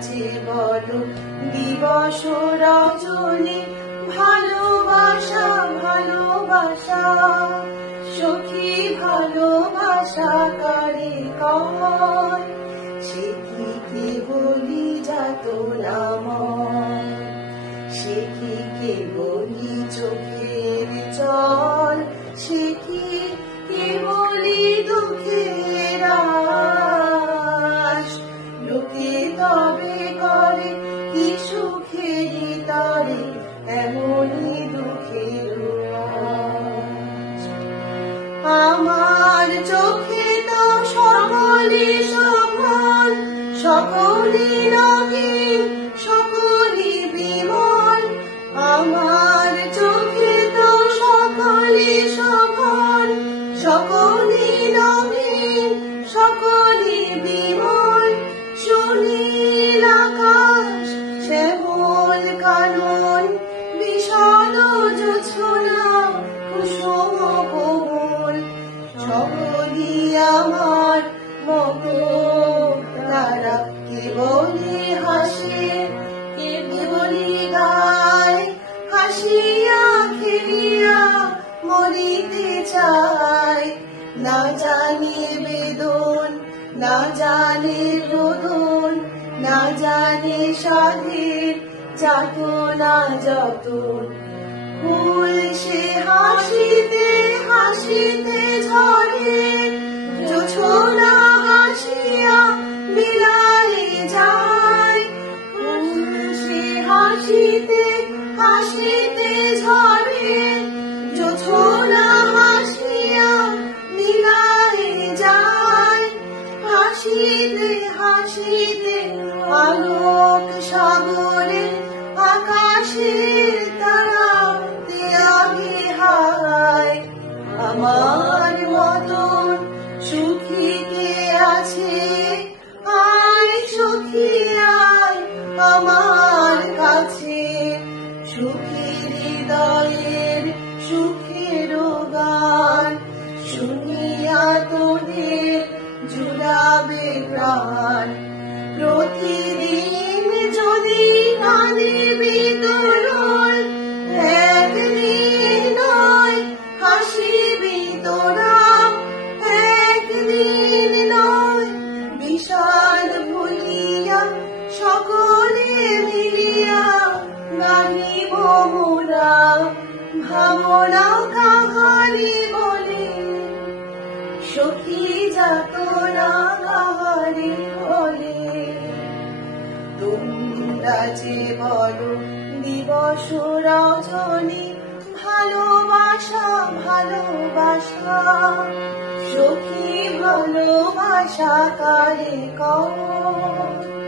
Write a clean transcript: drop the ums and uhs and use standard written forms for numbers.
যে বলো দিবস রজনী ভালোবাসা ভালোবাসা সখী ভালোবাসা কারে কয় সে কি কেবলি যাতনা ময় সে কি কেবলি চোখের জল সে কি কেবলি দুঃখের আশ লোকে তবে করে কি সুখেরই তরে এমনই দুঃখের আশ আমার চোখে তো সকলই সফল সকলই রঙিন সকলই বিমল আমার চোখে তো সকলই সফল সকলই রঙিন সকলই বিমল সুনীল আকাশ শ্যামল কানন বিশাল জোছনা কুসুম কোমল সকলই আমার মতো তারা কেবলি হাসে কেবলি গায় হাসিয়া খেলিয়া মরিতে চায় না জানে বেদন না জানে রোদন না জানে সাধের যাতনা যতন ফুল সে হাসিতে হাসিতে ঝরে জোছনা হাসিয়া মিলায়ে যায় ফুল সে হাসিতে হাসিতে ঝরে জোছনা হাসিয়া মিলায়ে যায় হাসিতে হাসিতে আলোক সাগরে আকাশের তারা আগে হায় আমার মতন সুখী কে আছে আয় সখী আয় আমার কাছে সুখী হৃদয়ের সুখের গান শুনিয়া তোদের জুড়াবে প্রাণ প্রতিদিন যদি কাঁদিবি তোরল একদিন নয় হাসিবি তোরা একদিন নয় বিষাদ ভুলিয়া সকলে মিলিয়া গাহিব মোরা ভাবনা কাহারি বলে সখী যাতনা কাহারি বলে তোমরা যে বলো দিবস রজনী ভালোবাসা ভালোবাসা সখী ভালোবাসা কারে কয়